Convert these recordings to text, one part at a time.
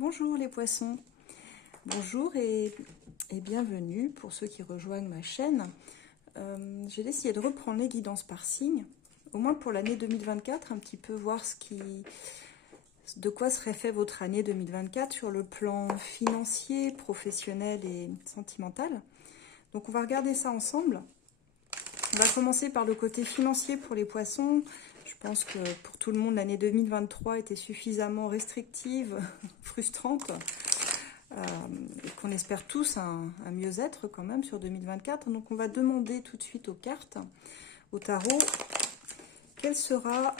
Bonjour les poissons, bonjour et bienvenue pour ceux qui rejoignent ma chaîne. J'ai décidé de reprendre les guidances par signe, au moins pour l'année 2024, un petit peu voir de quoi serait fait votre année 2024 sur le plan financier, professionnel et sentimental. Donc on va regarder ça ensemble. On va commencer par le côté financier pour les poissons. Je pense que pour tout le monde, l'année 2023 était suffisamment restrictive, frustrante. Et qu'on espère tous un mieux-être quand même sur 2024. Donc on va demander tout de suite aux cartes, au tarot, quelle sera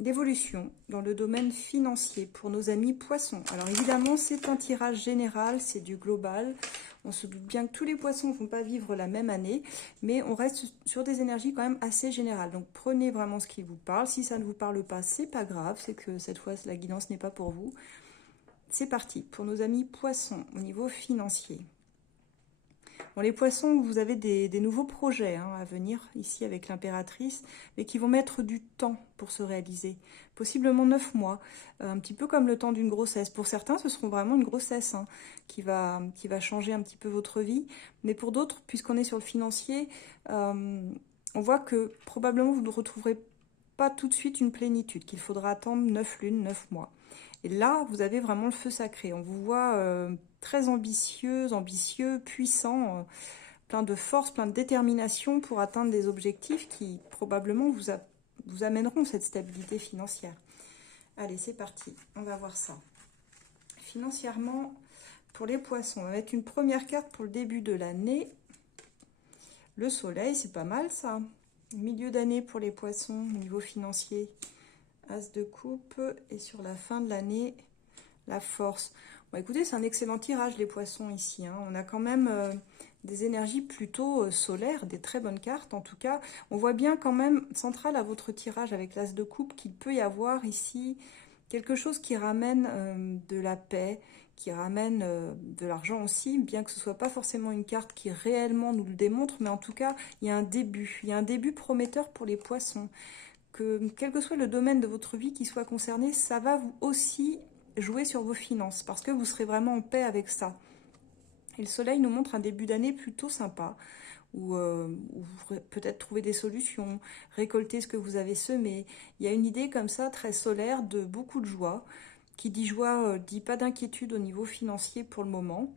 l'évolution dans le domaine financier pour nos amis poissons. Alors évidemment c'est un tirage général, c'est du global. On se doute bien que tous les poissons ne vont pas vivre la même année, mais on reste sur des énergies quand même assez générales. Donc prenez vraiment ce qui vous parle. Si ça ne vous parle pas, c'est pas grave, c'est que cette fois la guidance n'est pas pour vous. C'est parti pour nos amis poissons au niveau financier. Bon, les poissons, vous avez des nouveaux projets à venir ici avec l'impératrice, mais qui vont mettre du temps pour se réaliser. Possiblement 9 mois, un petit peu comme le temps d'une grossesse. Pour certains, ce sera vraiment une grossesse qui va changer un petit peu votre vie. Mais pour d'autres, puisqu'on est sur le financier, on voit que probablement vous ne retrouverez pas tout de suite une plénitude, qu'il faudra attendre 9 lunes, 9 mois. Et là, vous avez vraiment le feu sacré. On vous voit très ambitieux, puissant, plein de force, plein de détermination pour atteindre des objectifs qui probablement vous amèneront cette stabilité financière. Allez, c'est parti. On va voir ça. Financièrement, pour les poissons, on va mettre une première carte pour le début de l'année. Le soleil, c'est pas mal ça. Milieu d'année pour les poissons au niveau financier. As de coupe et sur la fin de l'année, la force. Bon, écoutez, c'est un excellent tirage les poissons ici. On a quand même des énergies plutôt solaires, des très bonnes cartes. En tout cas, on voit bien quand même, central à votre tirage avec l'as de coupe, qu'il peut y avoir ici quelque chose qui ramène de la paix, qui ramène de l'argent aussi, bien que ce ne soit pas forcément une carte qui réellement nous le démontre, mais en tout cas, il y a un début. Il y a un début prometteur pour les poissons. Que quel que soit le domaine de votre vie qui soit concerné, ça va vous aussi jouer sur vos finances, parce que vous serez vraiment en paix avec ça. Et le soleil nous montre un début d'année plutôt sympa, où vous peut-être trouver des solutions, récolter ce que vous avez semé. Il y a une idée comme ça, très solaire, de beaucoup de joie. Qui dit joie, dit pas d'inquiétude au niveau financier pour le moment.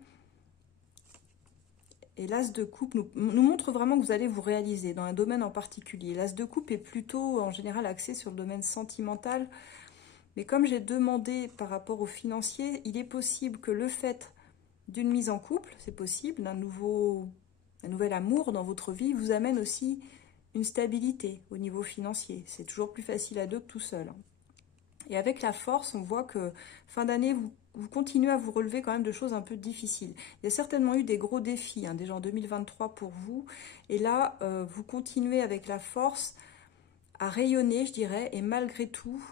Et l'as de coupe nous montre vraiment que vous allez vous réaliser dans un domaine en particulier. L'as de coupe est plutôt en général axé sur le domaine sentimental. Mais comme j'ai demandé par rapport au financier, il est possible que le fait d'une mise en couple, c'est possible, d'un nouvel amour dans votre vie, vous amène aussi une stabilité au niveau financier. C'est toujours plus facile à deux que tout seul. Et avec la force, on voit que fin d'année, vous continuez à vous relever quand même de choses un peu difficiles. Il y a certainement eu des gros défis, déjà en 2023 pour vous. Et là, vous continuez avec la force à rayonner, je dirais, et malgré tout,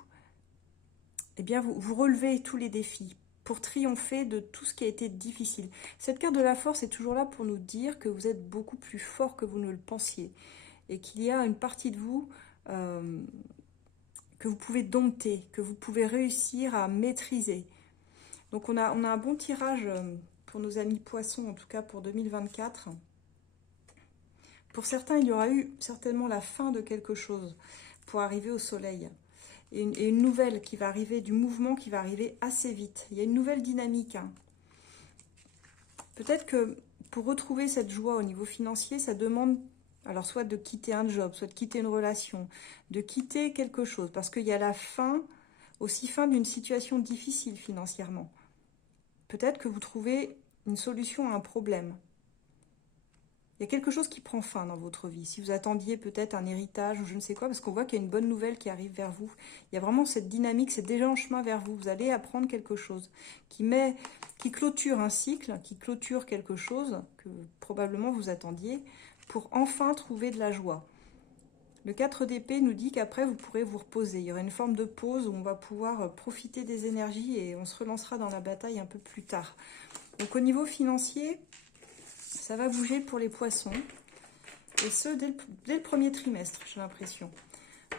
eh bien, vous relevez tous les défis pour triompher de tout ce qui a été difficile. Cette carte de la force est toujours là pour nous dire que vous êtes beaucoup plus fort que vous ne le pensiez. Et qu'il y a une partie de vous que vous pouvez dompter, que vous pouvez réussir à maîtriser. Donc on a un bon tirage pour nos amis poissons, en tout cas pour 2024. Pour certains, il y aura eu certainement la fin de quelque chose pour arriver au soleil. Et une nouvelle qui va arriver, du mouvement qui va arriver assez vite. Il y a une nouvelle dynamique. Peut-être que pour retrouver cette joie au niveau financier, ça demande alors soit de quitter un job, soit de quitter une relation, de quitter quelque chose. Parce qu'il y a la fin, aussi fin d'une situation difficile financièrement. Peut-être que vous trouvez une solution à un problème. Il y a quelque chose qui prend fin dans votre vie. Si vous attendiez peut-être un héritage ou je ne sais quoi, parce qu'on voit qu'il y a une bonne nouvelle qui arrive vers vous. Il y a vraiment cette dynamique, c'est déjà en chemin vers vous. Vous allez apprendre quelque chose qui clôture un cycle, qui clôture quelque chose que probablement vous attendiez pour enfin trouver de la joie. Le 4 d'épée nous dit qu'après vous pourrez vous reposer. Il y aura une forme de pause où on va pouvoir profiter des énergies et on se relancera dans la bataille un peu plus tard. Donc au niveau financier, ça va bouger pour les poissons. Et ce, dès le premier trimestre, j'ai l'impression.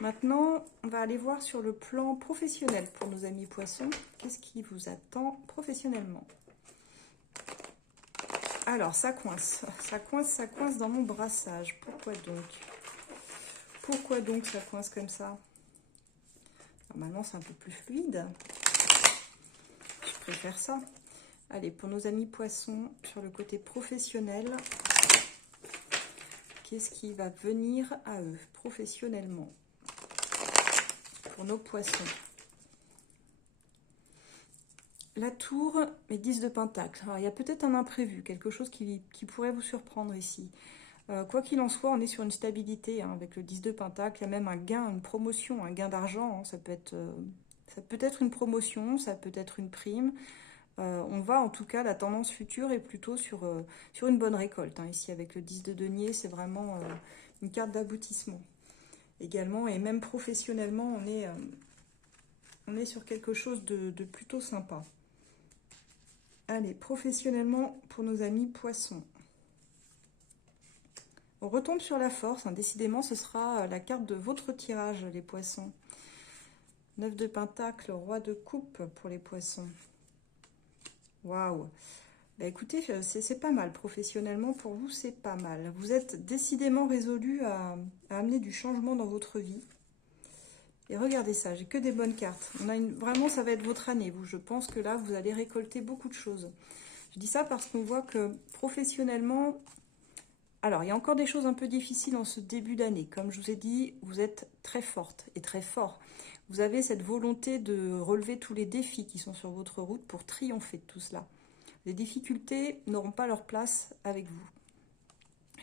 Maintenant, on va aller voir sur le plan professionnel pour nos amis poissons. Qu'est-ce qui vous attend professionnellement? Alors, ça coince dans mon brassage. Pourquoi donc? Pourquoi donc ça coince comme ça? Normalement, c'est un peu plus fluide. Je préfère ça. Allez, pour nos amis poissons, sur le côté professionnel, qu'est-ce qui va venir à eux professionnellement? Pour nos poissons. La tour et 10 de pentacle. Alors, il y a peut-être un imprévu, quelque chose qui pourrait vous surprendre ici. Quoi qu'il en soit, on est sur une stabilité hein, avec le 10 de pentacle. Il y a même un gain, une promotion, un gain d'argent. Hein, ça peut être une promotion, ça peut être une prime. On va en tout cas, la tendance future est plutôt sur une bonne récolte. Hein. Ici, avec le 10 de denier, c'est vraiment une carte d'aboutissement. Également, et même professionnellement, on est sur quelque chose de plutôt sympa. Allez, professionnellement, pour nos amis poissons. On retombe sur la force, hein. Décidément ce sera la carte de votre tirage les poissons. 9 de pentacle, roi de coupe pour les poissons. Waouh! Bah écoutez, c'est pas mal, professionnellement pour vous c'est pas mal. Vous êtes décidément résolu à amener du changement dans votre vie. Et regardez ça, j'ai que des bonnes cartes. Vraiment ça va être votre année, vous. Je pense que là vous allez récolter beaucoup de choses. Je dis ça parce qu'on voit que professionnellement... Alors, il y a encore des choses un peu difficiles en ce début d'année. Comme je vous ai dit, vous êtes très forte et très fort. Vous avez cette volonté de relever tous les défis qui sont sur votre route pour triompher de tout cela. Les difficultés n'auront pas leur place avec vous.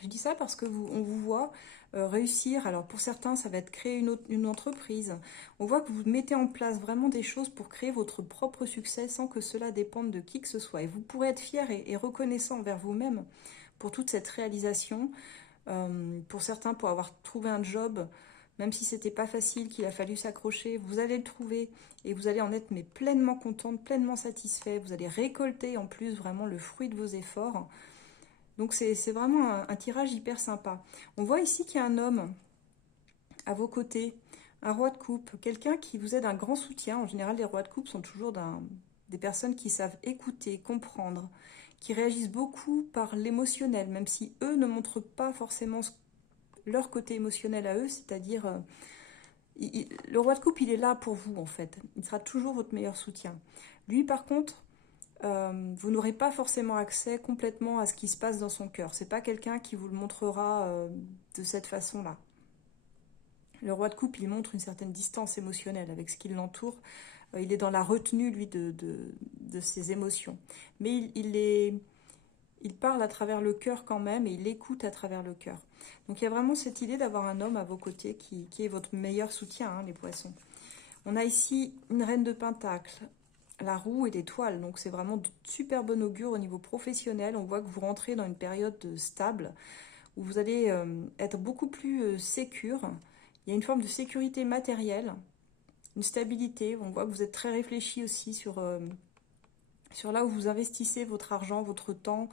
Je dis ça parce que on vous voit réussir. Alors, pour certains, ça va être créer une entreprise. On voit que vous mettez en place vraiment des choses pour créer votre propre succès sans que cela dépende de qui que ce soit. Et vous pourrez être fier et reconnaissant envers vous-même pour toute cette réalisation, pour certains pour avoir trouvé un job, même si c'était pas facile, qu'il a fallu s'accrocher, vous allez le trouver et vous allez en être mais pleinement contente, pleinement satisfait, vous allez récolter en plus vraiment le fruit de vos efforts. Donc c'est vraiment un tirage hyper sympa. On voit ici qu'il y a un homme à vos côtés, un roi de coupe, quelqu'un qui vous est d'un grand soutien. En général, les rois de coupe sont toujours des personnes qui savent écouter, comprendre, qui réagissent beaucoup par l'émotionnel, même si eux ne montrent pas forcément leur côté émotionnel à eux, c'est-à-dire le roi de coupe, il est là pour vous en fait, il sera toujours votre meilleur soutien. Lui par contre, vous n'aurez pas forcément accès complètement à ce qui se passe dans son cœur, c'est pas quelqu'un qui vous le montrera de cette façon-là. Le roi de coupe, il montre une certaine distance émotionnelle avec ce qui l'entoure. Il est dans la retenue, lui, de ses émotions. Mais il parle à travers le cœur quand même et il écoute à travers le cœur. Donc il y a vraiment cette idée d'avoir un homme à vos côtés qui est votre meilleur soutien, hein, les poissons. On a ici une reine de pentacle, la roue et l'étoile. Donc c'est vraiment de super bon augure au niveau professionnel. On voit que vous rentrez dans une période stable où vous allez être beaucoup plus sécure. Il y a une forme de sécurité matérielle, une stabilité. On voit que vous êtes très réfléchi aussi sur là où vous investissez votre argent, votre temps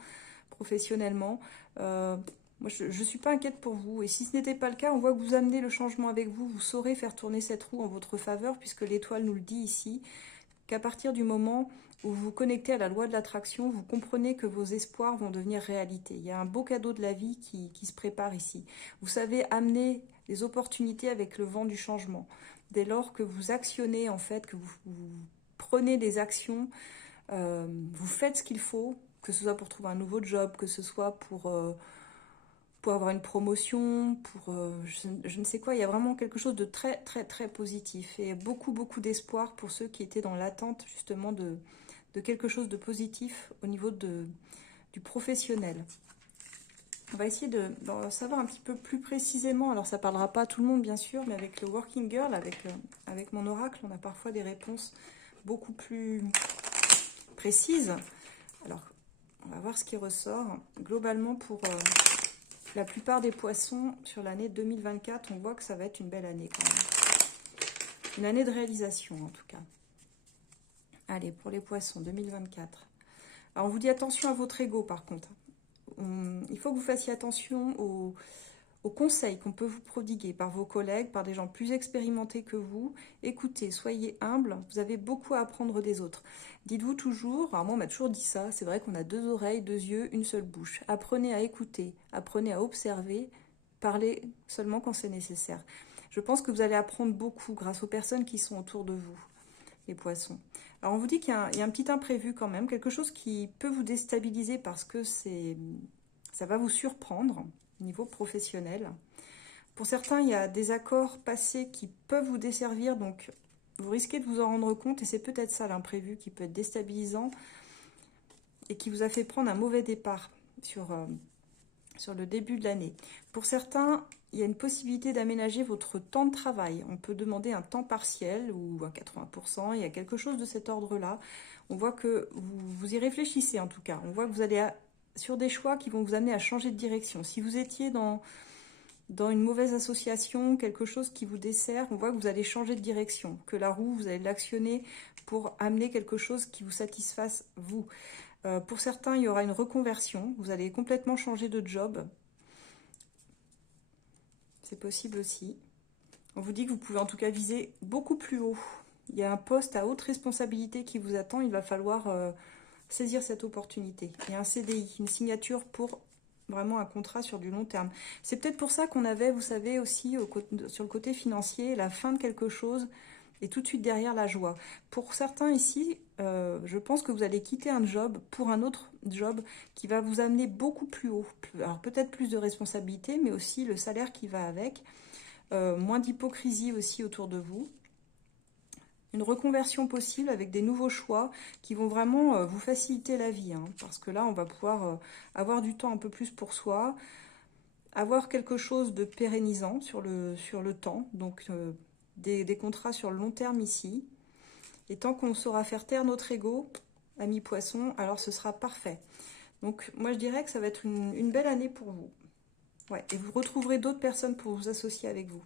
professionnellement. Moi, je ne suis pas inquiète pour vous. Et si ce n'était pas le cas, on voit que vous amenez le changement avec vous. Vous saurez faire tourner cette roue en votre faveur, puisque l'étoile nous le dit ici, qu'à partir du moment où vous vous connectez à la loi de l'attraction, vous comprenez que vos espoirs vont devenir réalité. Il y a un beau cadeau de la vie qui se prépare ici. Vous savez amener les opportunités avec le vent du changement. Dès lors que vous actionnez, en fait, que vous prenez des actions, vous faites ce qu'il faut, que ce soit pour trouver un nouveau job, que ce soit pour avoir une promotion, pour je ne sais quoi. Il y a vraiment quelque chose de très très très positif et beaucoup beaucoup d'espoir pour ceux qui étaient dans l'attente justement de quelque chose de positif au niveau du professionnel. On va essayer d'en savoir un petit peu plus précisément. Alors ça ne parlera pas à tout le monde bien sûr, mais avec le Working Girl, avec mon oracle, on a parfois des réponses beaucoup plus précises. Alors on va voir ce qui ressort. Globalement pour la plupart des poissons sur l'année 2024, on voit que ça va être une belle année quand même. Une année de réalisation en tout cas. Allez, pour les poissons, 2024. Alors on vous dit attention à votre ego par contre. Il faut que vous fassiez attention aux conseils qu'on peut vous prodiguer par vos collègues, par des gens plus expérimentés que vous. Écoutez, soyez humble, vous avez beaucoup à apprendre des autres. Dites-vous toujours, alors moi on m'a toujours dit ça, c'est vrai qu'on a 2 oreilles, 2 yeux, une seule bouche. Apprenez à écouter, apprenez à observer, parlez seulement quand c'est nécessaire. Je pense que vous allez apprendre beaucoup grâce aux personnes qui sont autour de vous, les poissons. Alors on vous dit qu'il y a un petit imprévu quand même, quelque chose qui peut vous déstabiliser parce que ça va vous surprendre au niveau professionnel. Pour certains, il y a des accords passés qui peuvent vous desservir, donc vous risquez de vous en rendre compte, et c'est peut-être ça l'imprévu qui peut être déstabilisant et qui vous a fait prendre un mauvais départ sur le début de l'année. Pour certains, il y a une possibilité d'aménager votre temps de travail. On peut demander un temps partiel ou un 80%, il y a quelque chose de cet ordre-là. On voit que vous y réfléchissez en tout cas. On voit que vous allez sur des choix qui vont vous amener à changer de direction. Si vous étiez dans une mauvaise association, quelque chose qui vous dessert, on voit que vous allez changer de direction, que la roue, vous allez l'actionner pour amener quelque chose qui vous satisfasse, vous. Pour certains, il y aura une reconversion, vous allez complètement changer de job. C'est possible aussi. On vous dit que vous pouvez en tout cas viser beaucoup plus haut. Il y a un poste à haute responsabilité qui vous attend, il va falloir saisir cette opportunité. Il y a un CDI, une signature pour vraiment un contrat sur du long terme. C'est peut-être pour ça qu'on avait, vous savez, aussi sur le côté financier, la fin de quelque chose et tout de suite derrière la joie. Pour certains ici, je pense que vous allez quitter un job pour un autre job qui va vous amener beaucoup plus haut. Alors peut-être plus de responsabilités, mais aussi le salaire qui va avec. Moins d'hypocrisie aussi autour de vous. Une reconversion possible avec des nouveaux choix qui vont vraiment vous faciliter la vie. Parce que là, on va pouvoir avoir du temps un peu plus pour soi, avoir quelque chose de pérennisant sur le temps, donc des contrats sur le long terme ici. Et tant qu'on saura faire taire notre ego, ami poisson, alors ce sera parfait. Donc moi je dirais que ça va être une belle année pour vous. Ouais, et vous retrouverez d'autres personnes pour vous associer avec vous.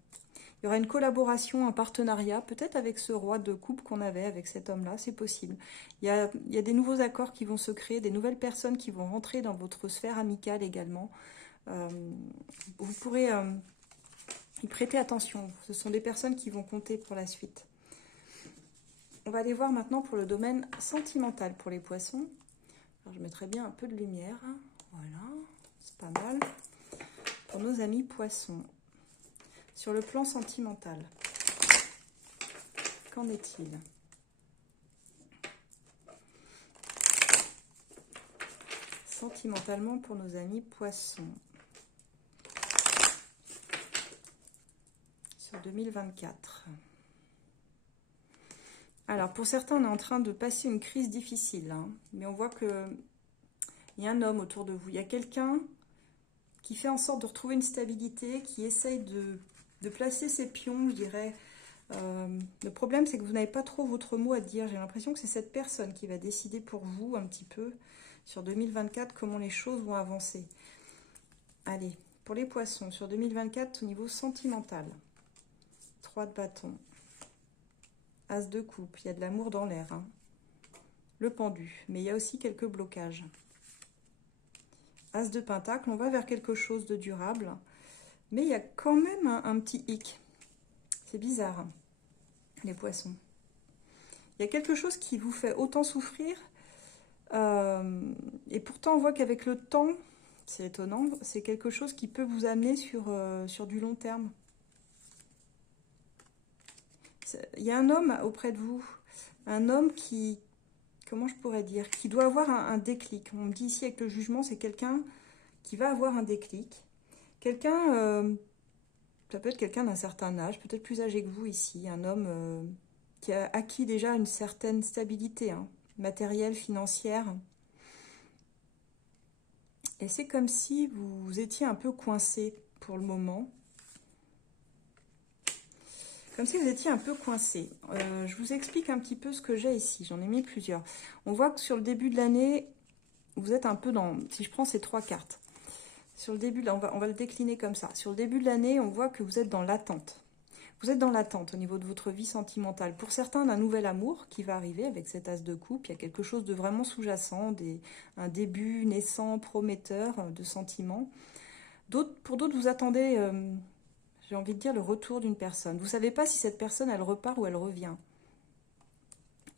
Il y aura une collaboration, un partenariat, peut-être avec ce roi de coupe qu'on avait, avec cet homme-là, c'est possible. Il y a des nouveaux accords qui vont se créer, des nouvelles personnes qui vont rentrer dans votre sphère amicale également. Vous pourrez y prêter attention. Ce sont des personnes qui vont compter pour la suite. On va aller voir maintenant pour le domaine sentimental pour les poissons. Alors, je mettrai bien un peu de lumière. Voilà, c'est pas mal. Pour nos amis poissons. Sur le plan sentimental, qu'en est-il? Sentimentalement pour nos amis poissons. Sur 2024. Alors, pour certains, on est en train de passer une crise difficile. Mais on voit qu'il y a un homme autour de vous. Il y a quelqu'un qui fait en sorte de retrouver une stabilité, qui essaye de placer ses pions, je dirais. Le problème, c'est que vous n'avez pas trop votre mot à dire. J'ai l'impression que c'est cette personne qui va décider pour vous un petit peu sur 2024 comment les choses vont avancer. Allez, pour les poissons, sur 2024 au niveau sentimental. 3 de bâton. As de coupe, il y a de l'amour dans l'air. Le pendu, mais il y a aussi quelques blocages. As de pentacle, on va vers quelque chose de durable. Mais il y a quand même un petit hic. C'est bizarre, les poissons. Il y a quelque chose qui vous fait autant souffrir. Et pourtant, on voit qu'avec le temps, c'est étonnant, c'est quelque chose qui peut vous amener sur du long terme. Il y a un homme auprès de vous. Un homme qui, comment je pourrais dire, qui doit avoir un déclic. On me dit ici avec le jugement, c'est quelqu'un qui va avoir un déclic. Quelqu'un, ça peut être quelqu'un d'un certain âge, peut-être plus âgé que vous ici, un homme qui a acquis déjà une certaine stabilité, matérielle, financière. Et c'est comme si vous étiez un peu coincé pour le moment. Comme si vous étiez un peu coincé. Je vous explique un petit peu ce que j'ai ici, j'en ai mis plusieurs. On voit que sur le début de l'année, vous êtes un peu dans, si je prends ces 3 cartes, sur le début, là, on va le décliner comme ça. Sur le début de l'année, on voit que vous êtes dans l'attente. Vous êtes dans l'attente au niveau de votre vie sentimentale. Pour certains, d'un nouvel amour qui va arriver avec cet as de coupe. Il y a quelque chose de vraiment sous-jacent, un début naissant, prometteur de sentiments. Pour d'autres, vous attendez, j'ai envie de dire, le retour d'une personne. Vous ne savez pas si cette personne, elle repart ou elle revient.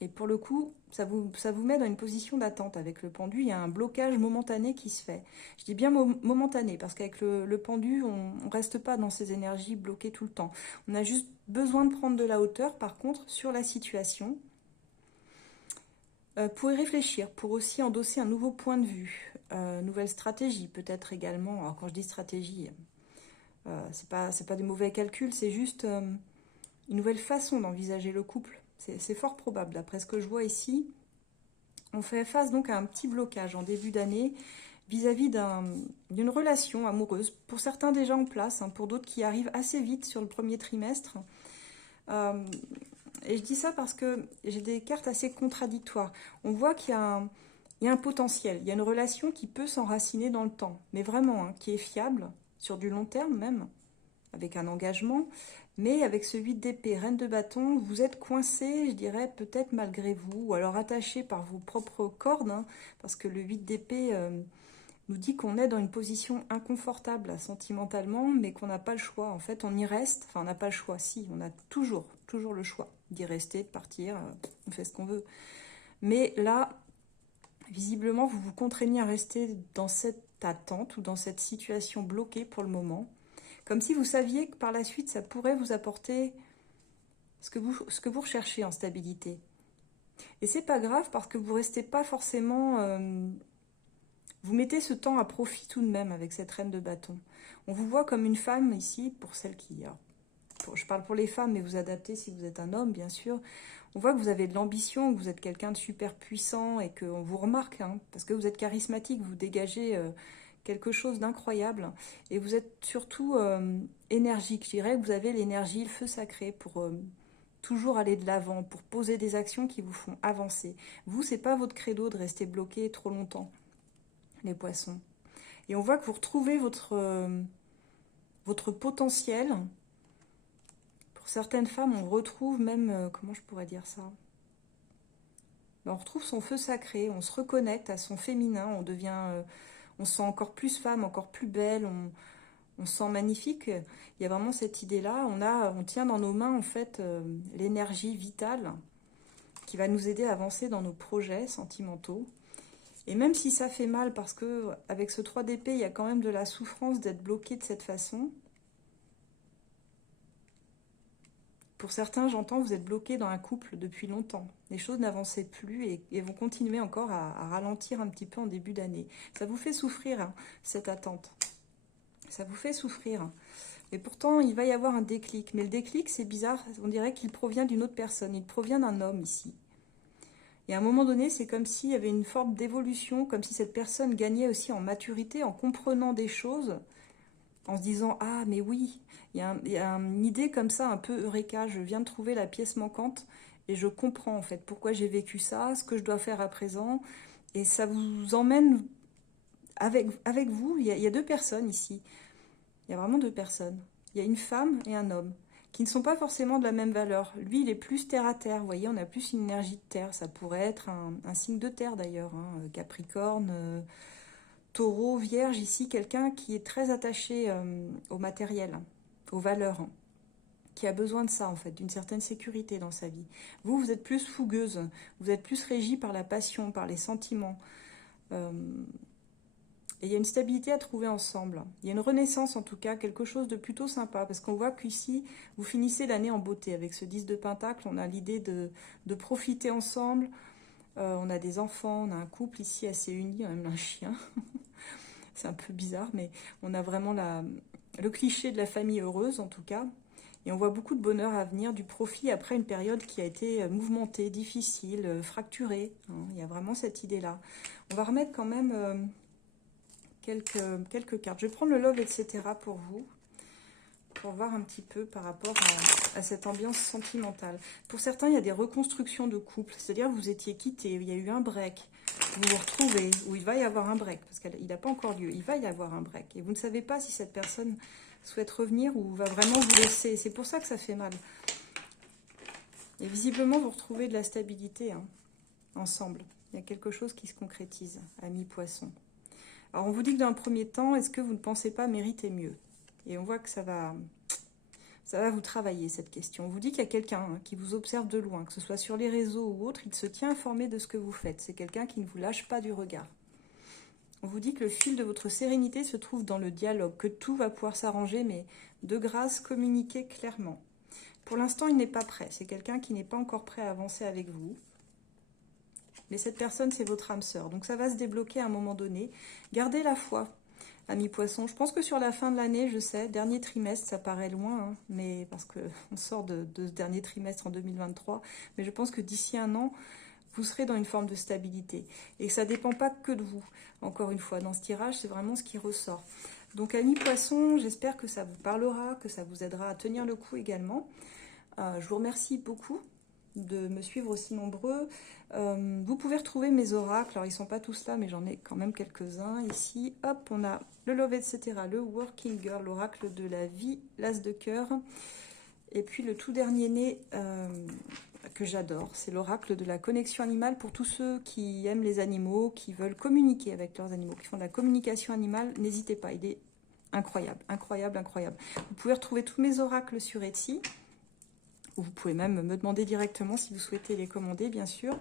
Et pour le coup, ça vous met dans une position d'attente. Avec le pendu, il y a un blocage momentané qui se fait. Je dis bien momentané, parce qu'avec le pendu, on ne reste pas dans ces énergies bloquées tout le temps. On a juste besoin de prendre de la hauteur, par contre, sur la situation, pour y réfléchir, pour aussi endosser un nouveau point de vue, nouvelle stratégie, peut-être également. Alors quand je dis stratégie, c'est pas des mauvais calculs, c'est juste une nouvelle façon d'envisager le couple. C'est fort probable, d'après ce que je vois ici. On fait face donc à un petit blocage en début d'année vis-à-vis d'une relation amoureuse. Pour certains déjà en place, hein, pour d'autres qui arrivent assez vite sur le premier trimestre. Et je dis ça parce que j'ai des cartes assez contradictoires. On voit qu'il y a un potentiel, il y a une relation qui peut s'enraciner dans le temps, mais vraiment, hein, qui est fiable, sur du long terme même, avec un engagement. Mais avec ce 8 d'épée, reine de bâton, vous êtes coincé, je dirais, peut-être malgré vous, ou alors attaché par vos propres cordes, hein, parce que le 8 d'épée nous dit qu'on est dans une position inconfortable sentimentalement, mais qu'on n'a pas le choix. En fait, on y reste, enfin on n'a pas le choix, si, on a toujours le choix d'y rester, de partir, on fait ce qu'on veut. Mais là, visiblement, vous vous contraignez à rester dans cette attente ou dans cette situation bloquée pour le moment. Comme si vous saviez que par la suite, ça pourrait vous apporter ce que vous recherchez en stabilité. Et c'est pas grave parce que vous restez pas forcément... vous mettez ce temps à profit tout de même avec cette reine de bâton. On vous voit comme une femme ici, pour celles qui... je parle pour les femmes, mais vous adaptez si vous êtes un homme, bien sûr. On voit que vous avez de l'ambition, que vous êtes quelqu'un de super puissant et qu'on vous remarque, hein, parce que vous êtes charismatique, vous dégagez... quelque chose d'incroyable. Et vous êtes surtout énergique. Je dirais que vous avez l'énergie, le feu sacré pour toujours aller de l'avant, pour poser des actions qui vous font avancer. Vous, c'est pas votre credo de rester bloqué trop longtemps, les poissons. Et on voit que vous retrouvez votre potentiel. Pour certaines femmes, on retrouve même, comment je pourrais dire ça ? On retrouve son feu sacré, on se reconnecte à son féminin, on devient... on se sent encore plus femme, encore plus belle, on se sent magnifique. Il y a vraiment cette idée-là. On tient dans nos mains, en fait, l'énergie vitale qui va nous aider à avancer dans nos projets sentimentaux. Et même si ça fait mal, parce que avec ce 3 d'épée, il y a quand même de la souffrance d'être bloqué de cette façon. Pour certains, j'entends, vous êtes bloqué dans un couple depuis longtemps. Les choses n'avançaient plus et vont continuer encore à ralentir un petit peu en début d'année. Ça vous fait souffrir, hein, cette attente. Ça vous fait souffrir. Et pourtant, il va y avoir un déclic. Mais le déclic, c'est bizarre. On dirait qu'il provient d'une autre personne. Il provient d'un homme ici. Et à un moment donné, c'est comme s'il y avait une forme d'évolution, comme si cette personne gagnait aussi en maturité, en comprenant des choses, en se disant « Ah, mais oui !» Il y a une idée comme ça, un peu eureka. Je viens de trouver la pièce manquante et je comprends en fait pourquoi j'ai vécu ça, ce que je dois faire à présent. Et ça vous emmène avec vous. Il y a deux personnes ici. Il y a vraiment deux personnes. Il y a une femme et un homme qui ne sont pas forcément de la même valeur. Lui, il est plus terre à terre. Vous voyez, on a plus une énergie de terre. Ça pourrait être un signe de terre d'ailleurs. Hein. Capricorne, Taureau, Vierge. Ici, quelqu'un qui est très attaché au matériel, aux valeurs, hein, qui a besoin de ça en fait, d'une certaine sécurité dans sa vie. Vous, vous êtes plus fougueuse. Vous êtes plus régie par la passion, par les sentiments. Et il y a une stabilité à trouver ensemble. Il y a une renaissance en tout cas, quelque chose de plutôt sympa. Parce qu'on voit qu'ici, vous finissez l'année en beauté. Avec ce 10 de Pentacle, on a l'idée de profiter ensemble. On a des enfants, on a un couple ici assez uni, même un chien. C'est un peu bizarre, mais on a vraiment le cliché de la famille heureuse en tout cas. Et on voit beaucoup de bonheur à venir, du profit après une période qui a été mouvementée, difficile, fracturée. Hein. Il y a vraiment cette idée-là. On va remettre quand même... quelques cartes. Je vais prendre le love, etc. pour vous, pour voir un petit peu par rapport à cette ambiance sentimentale. Pour certains, il y a des reconstructions de couple, c'est-à-dire vous étiez quittés, il y a eu un break, vous vous retrouvez, ou il va y avoir un break, parce qu'il n'a pas encore lieu, il va y avoir un break, et vous ne savez pas si cette personne souhaite revenir ou va vraiment vous laisser. C'est pour ça que ça fait mal. Et visiblement, vous retrouvez de la stabilité, hein, ensemble. Il y a quelque chose qui se concrétise, amis poissons. Alors on vous dit que dans un premier temps, est-ce que vous ne pensez pas mériter mieux? Et on voit que ça va vous travailler cette question. On vous dit qu'il y a quelqu'un qui vous observe de loin, que ce soit sur les réseaux ou autre, il se tient informé de ce que vous faites. C'est quelqu'un qui ne vous lâche pas du regard. On vous dit que le fil de votre sérénité se trouve dans le dialogue, que tout va pouvoir s'arranger, mais de grâce, communiquez clairement. Pour l'instant, il n'est pas prêt. C'est quelqu'un qui n'est pas encore prêt à avancer avec vous. Mais cette personne, c'est votre âme sœur. Donc ça va se débloquer à un moment donné. Gardez la foi, amis poissons. Je pense que sur la fin de l'année, je sais, dernier trimestre, ça paraît loin, hein, mais parce qu'on sort de ce dernier trimestre en 2023. Mais je pense que d'ici un an, vous serez dans une forme de stabilité. Et ça ne dépend pas que de vous. Encore une fois, dans ce tirage, c'est vraiment ce qui ressort. Donc, amis poissons, j'espère que ça vous parlera, que ça vous aidera à tenir le coup également. Je vous remercie beaucoup de me suivre aussi nombreux. Vous pouvez retrouver mes oracles. Alors, ils ne sont pas tous là, mais j'en ai quand même quelques-uns. Ici, hop, on a le Love, etc., le Working Girl, l'oracle de la vie, l'As de cœur. Et puis, le tout dernier né que j'adore, c'est l'oracle de la connexion animale pour tous ceux qui aiment les animaux, qui veulent communiquer avec leurs animaux, qui font de la communication animale. N'hésitez pas, il est incroyable, incroyable, incroyable. Vous pouvez retrouver tous mes oracles sur Etsy. Vous pouvez même me demander directement si vous souhaitez les commander, bien sûr.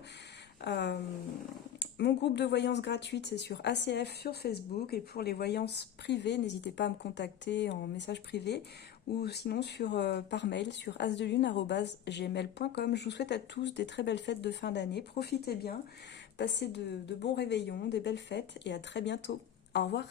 Mon groupe de voyance gratuite, c'est sur ACF sur Facebook. Et pour les voyances privées, n'hésitez pas à me contacter en message privé ou sinon par mail sur asdelune@gmail.com. Je vous souhaite à tous des très belles fêtes de fin d'année. Profitez bien, passez de bons réveillons, des belles fêtes et à très bientôt. Au revoir.